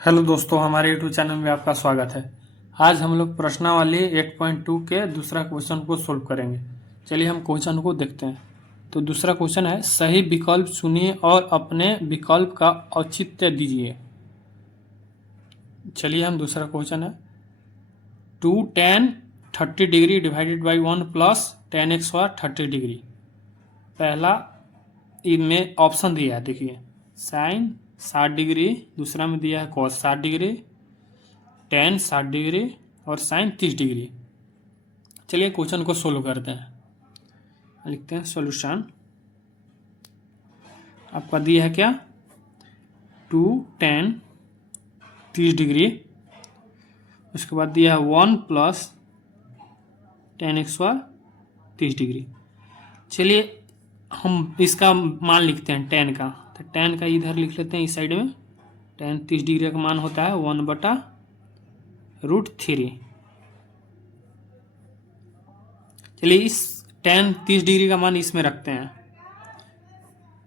Hello दोस्तों, हमारे YouTube channel में आपका स्वागत है। आज हम लोग प्रश्नावली 8.2 के दूसरा क्वेश्चन को सोल्व करेंगे। चलिए हम क्वेश्चन को देखते हैं। तो दूसरा क्वेश्चन है, सही विकल्प चुनिए और अपने विकल्प का औचित्य दीजिए। चलिए हम दूसरा क्वेश्चन है, 2 tan 30 degree divided by 1 plus tan x और 30 डिग्री। पहला इनमें ऑप्शन दिया है, देखिए साइन 60 डिग्री, दूसरा में दिया है कॉस 60 डिग्री, टेन 60 डिग्री और साइन 30 डिग्री। चलिए क्वेश्चन को सोल्व करते हैं। लिखते हैं सॉल्यूशन। आपका दिया है क्या, 2 tan 30 डिग्री, उसके बाद दिया है 1 प्लस tan x और 30 डिग्री। चलिए हम इसका मान लिखते हैं tan का। तो tan का इधर लिख लेते हैं इस साइड में। tan 30 डिग्री का मान होता है 1/√3। चलिए इस tan 30 डिग्री का मान इसमें रखते हैं।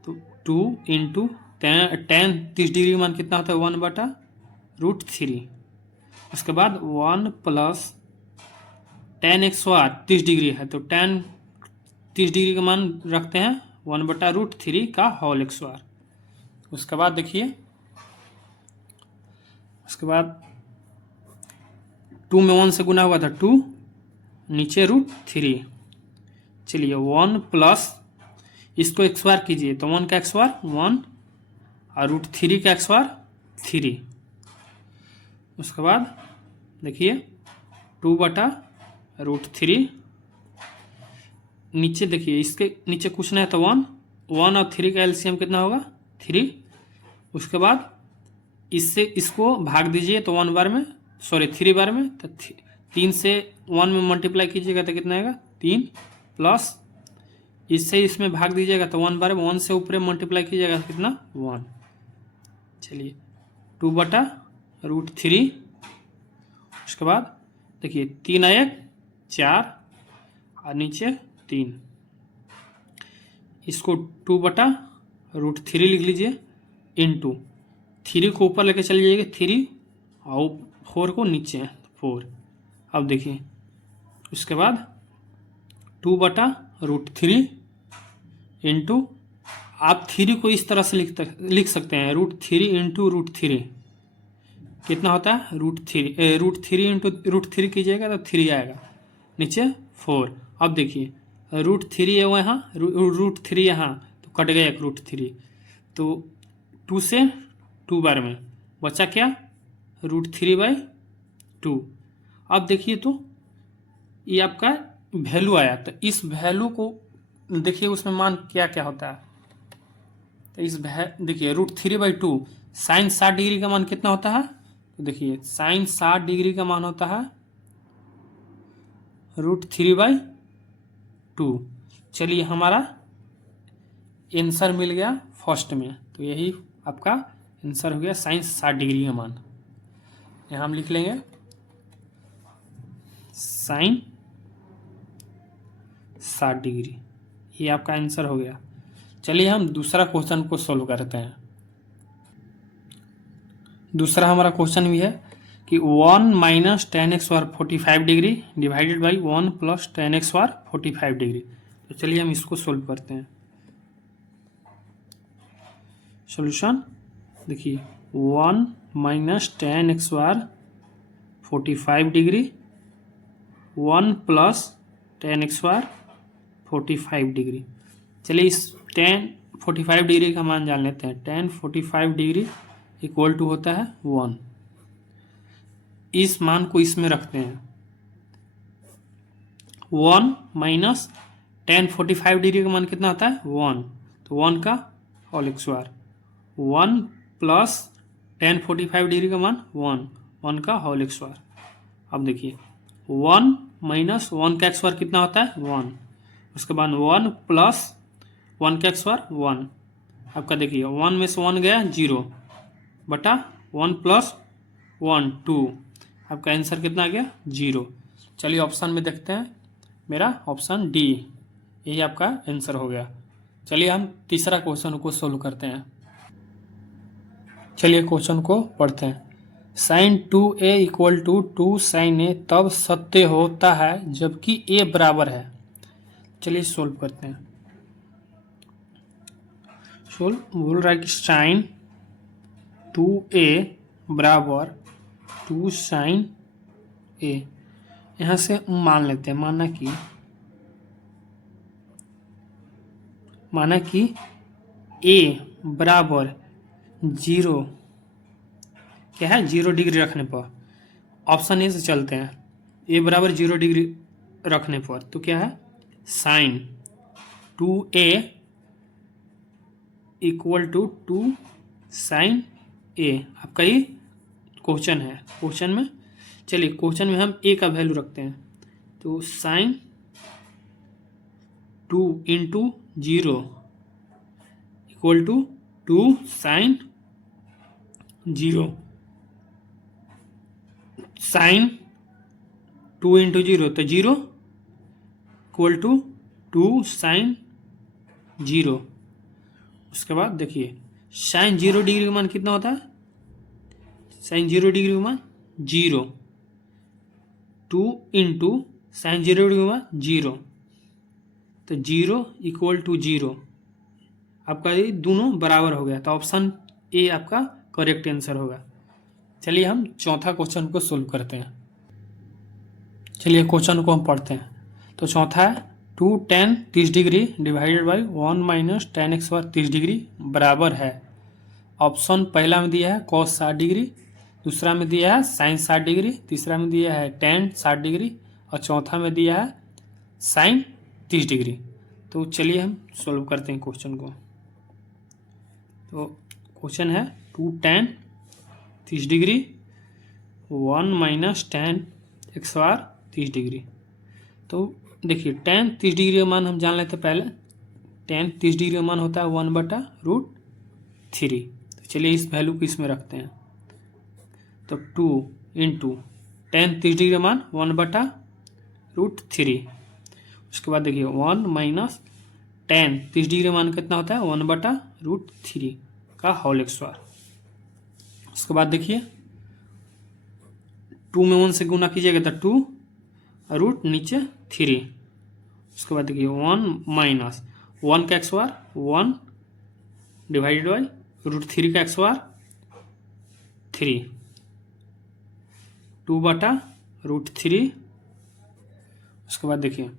तो 2 इंटू tan 30 डिग्री का मान कितना होता है 1/√3। उसके बाद 1 प्लस tan x 30 डिग्री है, तो tan 30 डिग्री का मान रखते हैं 1/√3 का होल x²। उसके बाद देखिए, उसके बाद 2 में 1 से गुना हुआ था 2, नीचे √3। चलिए 1 प्लस इसको x² कीजिए, तो 1 का x² 1 और √3 का x² 3। उसके बाद देखिए 2/√3, नीचे देखिए इसके नीचे कुछ नहीं है, तो 1 और 3 का एलसीएम कितना होगा 3। उसके बाद इससे इसको भाग दीजिए, तो 3 बार में, तो 3 से 1 में मल्टीप्लाई कीजिएगा तो कितना आएगा 3, प्लस इससे इसमें भाग दीजिएगा तो 1 बार में, 1 से ऊपर मल्टीप्लाई कीजिएगा तो कितना 1। चलिए 2/√3। उसके बाद देखिए 3 आए 4 और नीचे 3। इसको 2/√3 लिख लीजिए, इंटू 3 को ऊपर लेके चल जाइएगा 3 और 4 को नीचे 4। अब देखिए उसके बाद 2/√3 इंटू, आप 3 को इस तरह से लिख सकते हैं, √3 इंटू √3 कितना होता है √3 इंटू √3 कीजिएगा तो 3 आएगा, नीचे 4। अब देखिए √3 है यहाँ, √3 यहाँ, तो कट गया एक √3, तो 2 से 2 बार में बचा क्या √3/2। अब देखिए तो ये आपका वैल्यू आया, तो इस वैल्यू को देखिए उसमें मान क्या क्या होता है। तो इस देखिए √3/2 साइन 60 डिग्री का मान कितना होता है, तो देखिए साइन 60 डिग्री का मान होता है √3/2। चलिए हमारा आंसर मिल गया फर्स्ट में, तो यही आपका आंसर हो गया साइन 60 डिग्री का मान। यहाँ हम लिख लेंगे साइन 60 डिग्री, ये आपका आंसर हो गया। चलिए हम दूसरा क्वेश्चन को सोल्व करते हैं। दूसरा हमारा क्वेश्चन भी है कि 1 माइनस tan x और 45 degree divided by 1 plus tan x और 45 डिग्री। तो चलिए हम इसको सोल्व करते हैं। सॉल्यूशन देखिए 1 माइनस tan x और 45 डिग्री, 1 प्लस tan x और 45 डिग्री। चलिए इस tan 45 डिग्री का मान जान लेते हैं। tan 45 डिग्री इक्वल टू होता है 1। इस मान को इसमें रखते हैं, 1 माइनस tan 45 डिग्री का मान कितना होता है 1, तो 1 का whole x², 1 plus tan 45 degree का मान 1 का होल x²। अब देखिए 1 माइनस 1 का x² कितना होता है 1, उसके बाद 1 प्लस 1 का x² 1। आपका देखिए 1 में से 1 गया 0 बटा 1 प्लस 1 2, आपका आंसर कितना आ गया 0। चलिए ऑप्शन में देखते हैं, मेरा ऑप्शन डी यही आपका आंसर हो गया। चलिए हम तीसरा क्वेश्चन को सोल्व करते हैं। चलिए क्वेश्चन को पढ़ते हैं। Sine 2a equal to 2 sine a तब सत्य होता है जबकि ए बराबर है। चलिए सोल्व करते हैं। सोल्व बोल रहा है कि साइन 2a बराबर 2 साइन ए। यहाँ से मान लेते हैं, माना कि ए बराबर 0, क्या है 0 डिग्री रखने पर, ऑप्शन ए से चलते हैं। ए बराबर 0 डिग्री रखने पर तो क्या है sine 2a equal to 2 sine a. आपका ये क्वेश्चन है। क्वेश्चन में चलिए क्वेश्चन में हम ए का वैल्यू रखते हैं, तो sine 2 into 0 equal to 2 sine 0। Sine 2 into 0 तो 0 इक्वल टू 2 साइन 0। उसके बाद देखिए साइन 0 डिग्री का मान कितना होता है, साइन 0 डिग्री का मान 0, 2 इंटू साइन 0 डिग्री का मान 0, तो 0 इक्वल टू 0। आपका ये दोनों बराबर हो गया, तो ऑप्शन ए आपका करेक्ट आंसर होगा। चलिए हम चौथा क्वेश्चन को सोल्व करते हैं। चलिए क्वेश्चन को हम पढ़ते हैं। तो चौथा है 2 tan 30 degree divided by 1 minus tan x bar 30 degree बराबर है। ऑप्शन पहला में दिया है cos 60 डिग्री, दूसरा में दिया है साइन 60 डिग्री, तीसरा में दिया है tan 60 डिग्री और चौथा में दिया है साइन 30 डिग्री। तो चलिए हम सोल्व करते हैं क्वेश्चन को। तो क्वेश्चन है 2 tan 30 degree 1 minus tan x बार 30 डिग्री। तो देखिए tan 30 डिग्री का मान हम जान लेते हैं पहले। tan 30 डिग्री का मान होता है 1/√3। तो चलिए इस वैल्यू को इसमें रखते हैं, तो 2 इंटू tan 30 डिग्री का मान 1/√3। उसके बाद देखिए 1 माइनस tan 30 डिग्री का मान कितना होता है 1/√3 का होल स्क्वायर। उसके बाद देखिए 2 में 1 से गुना कीजिएगा तो 2 रूट नीचे 3। उसके बाद देखिए 1 माइनस 1 का स्क्वायर 1 डिवाइडेड बाई √3 का स्क्वायर 3, 2/√3। उसके बाद देखिए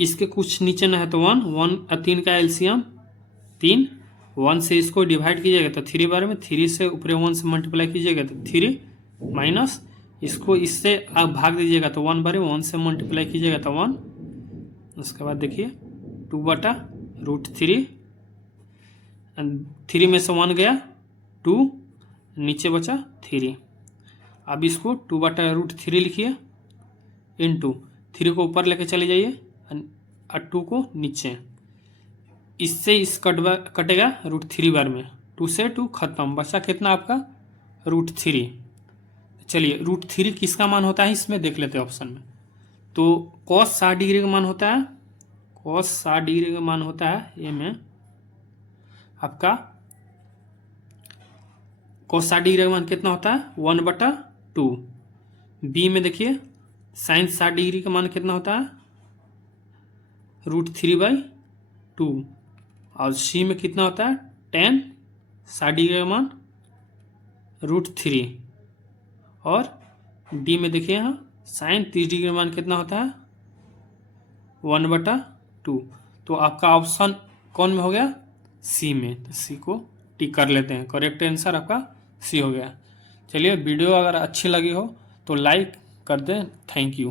इसके कुछ नीचे ना है तो 1 3 का एलसीएम 3, 1 से इसको डिवाइड कीजिएगा तो 3 बार में, 3 से ऊपर 1 से मल्टीप्लाई कीजिएगा तो 3 माइनस इसको इससे आप भाग दीजिएगा तो 1 बार 1 से मल्टीप्लाई कीजिएगा तो 1। उसके बाद देखिए 2/√3, 3 में से 1 गया 2, नीचे बचा 3। अब इसको 2/√3 लिखिए इंटू 3 को ऊपर लेके चले जाइए और 2 को नीचे। इससे इस कटेगा √3 बार में, 2 से 2 खत्म, बचा कितना आपका √3। चलिए √3 किसका मान होता है इसमें देख लेते हैं ऑप्शन में। तो cos 60 डिग्री का मान होता है, cos 60 डिग्री का मान होता है ए में आपका cos 60 डिग्री का मान कितना होता है 1/2। बी में देखिए साइन 60 डिग्री का मान कितना होता है √3/2 और सी में कितना होता है tan 60 डिग्री का मान √3 और डी में देखिए यहाँ साइन 30 डिग्री का मान कितना होता है 1/2। तो आपका ऑप्शन कौन में हो गया सी में, तो सी को टिक कर लेते हैं। करेक्ट आंसर आपका सी हो गया। चलिए वीडियो अगर अच्छी लगी हो तो लाइक कर दें। Thank you.